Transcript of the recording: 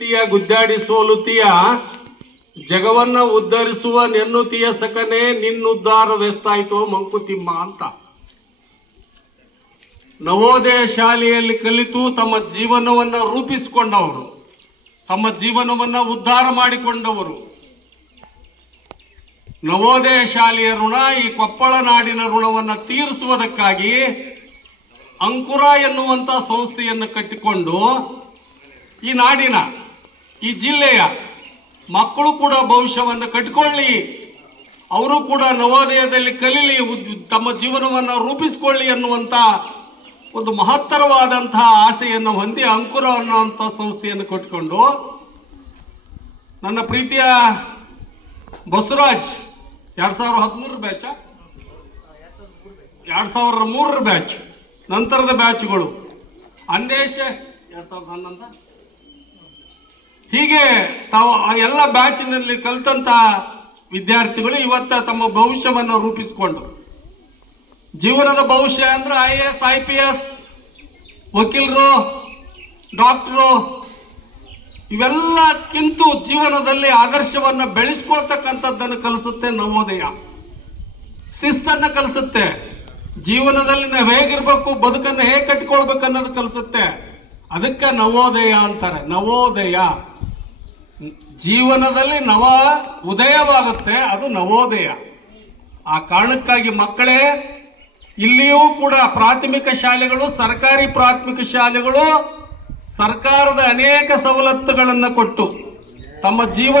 ಗುದ್ದಾಡಿ ಸೋಲುತ್ತೀಯ, ಜಗವನ್ನ ಉದ್ಧರಿಸುವ ನೆನ್ನುತಿಯ ಸಕನೆ ನಿನ್ನುದ್ಧಾರವೆಷ್ಟಾಯ್ತು ಮಂಕುತಿಮ್ಮ ಅಂತ. ನವೋದಯ ಶಾಲೆಯಲ್ಲಿ ಕಲಿತು ತಮ್ಮ ಜೀವನವನ್ನ ರೂಪಿಸಿಕೊಂಡವರು, ತಮ್ಮ ಜೀವನವನ್ನ ಉದ್ಧಾರ ಮಾಡಿಕೊಂಡವರು. ನವೋದಯ ಶಾಲೆಯ ಋಣ, ಈ ಕೊಪ್ಪಳ ನಾಡಿನ ಋಣವನ್ನು ತೀರಿಸುವುದಕ್ಕಾಗಿ ಅಂಕುರ ಎನ್ನುವಂಥ ಸಂಸ್ಥೆಯನ್ನು ಕಟ್ಟಿಕೊಂಡು ಈ ನಾಡಿನ, ಈ ಜಿಲ್ಲೆಯ ಮಕ್ಕಳು ಕೂಡ ಭವಿಷ್ಯವನ್ನು ಕಟ್ಟಿಕೊಳ್ಳಿ, ಅವರು ಕೂಡ ನವೋದಯದಲ್ಲಿ ಕಲೀಲಿ, ತಮ್ಮ ಜೀವನವನ್ನು ರೂಪಿಸಿಕೊಳ್ಳಿ ಎನ್ನುವಂಥ ಒಂದು ಮಹತ್ತರವಾದಂತಹ ಆಸೆಯನ್ನು ಹೊಂದಿ ಅಂಕುರ ಅನ್ನುವಂಥ ಸಂಸ್ಥೆಯನ್ನು ಕಟ್ಟಿಕೊಂಡು ನನ್ನ ಪ್ರೀತಿಯ ಬಸವರಾಜ್ 2013 ಬ್ಯಾಚ್, 2003 ಬ್ಯಾಚ್, ನಂತರದ ಬ್ಯಾಚ್ಗಳು ಅಂದೇಶ 2011, ಹೀಗೆ ತಾವು ಎಲ್ಲ ಬ್ಯಾಚಿನಲ್ಲಿ ಕಲಿತಂತ ವಿದ್ಯಾರ್ಥಿಗಳು ಇವತ್ತ ತಮ್ಮ ಭವಿಷ್ಯವನ್ನು ರೂಪಿಸಿಕೊಂಡು, ಜೀವನದ ಭವಿಷ್ಯ ಅಂದ್ರೆ IAS IPS, ವಕೀಲರು, ಡಾಕ್ಟರು, ಇವೆಲ್ಲಕ್ಕಿಂತ ಜೀವನದಲ್ಲಿ ಆದರ್ಶವನ್ನು ಬೆಳೆಸ್ಕೊಳ್ತಕ್ಕಂಥದ್ದನ್ನು ಕಲಿಸುತ್ತೆ ನವೋದಯ. ಶಿಸ್ತನ್ನು ಕಲಿಸುತ್ತೆ, ಜೀವನದಲ್ಲಿ ನಾವು ಹೇಗಿರ್ಬೇಕು, ಬದುಕನ್ನು ಹೇಗೆ ಕಟ್ಟಿಕೊಳ್ಬೇಕು ಅನ್ನೋದು ಕಲಿಸುತ್ತೆ. ಅದಕ್ಕೆ ನವೋದಯ ಅಂತಾರೆ. ನವೋದಯ ಜೀವನದಲ್ಲಿ ನವ ಉದಯವಾಗುತ್ತೆ, ಅದು ನವೋದಯ. ಆ ಕಾರಣಕ್ಕಾಗಿ ಮಕ್ಕಳೇ, ಇಲ್ಲಿಯೂ ಕೂಡ ಪ್ರಾಥಮಿಕ ಶಾಲೆಗಳು, ಸರ್ಕಾರಿ ಪ್ರಾಥಮಿಕ ಶಾಲೆಗಳು ಸರ್ಕಾರದ ಅನೇಕ ಸವಲತ್ತುಗಳನ್ನು ಕೊಟ್ಟು ತಮ್ಮ ಜೀವನ